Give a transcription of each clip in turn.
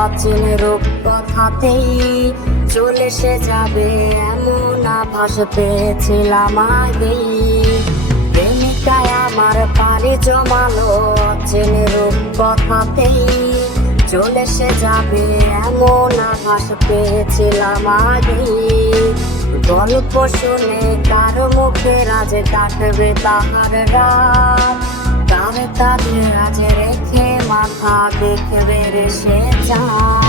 অচিন রূপ কথাতেই চলে সে যাবে, এমন আভাস পেয়েছিলাম আগেই প্রেমিকায় আমার পারি জমালো অচিন রূপ কথাতেই চলে সে যাবে, এমন আভাস পেয়েছিলাম আগেই গল্প শুনে কারও মুখে রাজে কাটবে তাহার রাত কারে তাদের আজ রেখে দেখবে রে সে চায়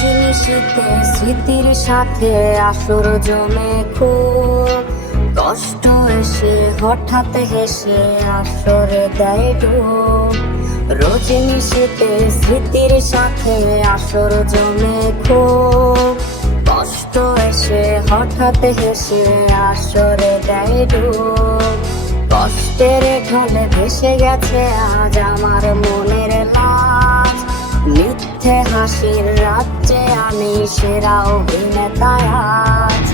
রজনী শীতে স্মৃতির সাথে আসর জমে খুব কষ্ট এসে হঠাৎ হেসে আসরে দেয় ডুব। রজনী শীতে স্মৃতির সাথে আসর জমে খুব কষ্ট এসে হঠাৎ হেসে আসরে দেয় ডুব। কষ্টের ঢলে ভেসে গেছে আজ আমার মনের আমি সেরা অভিনেতা আজ।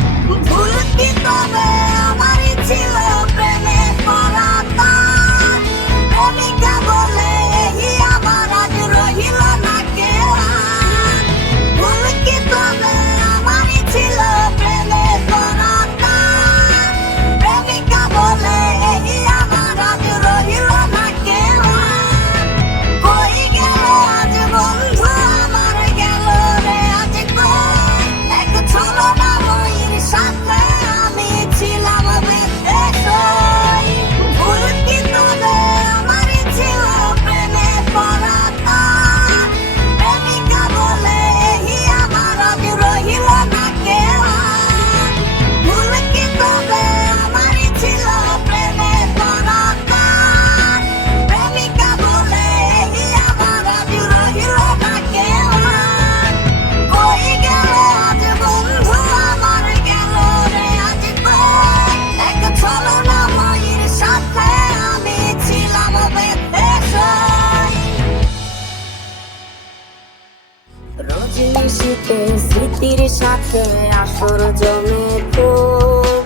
রজনী শীতে স্মৃতির সাথে আসর জমে খুব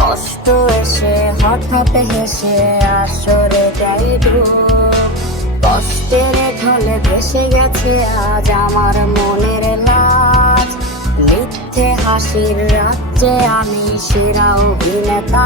কষ্ট এসে হঠাৎ হেসে আসরে দেয় কষ্টের ঢলে ভেসে গেছে আজ আমার মনের লাজ। মিথ্যে হাসির রাজ্যে আমি সেরা অভিনেতা।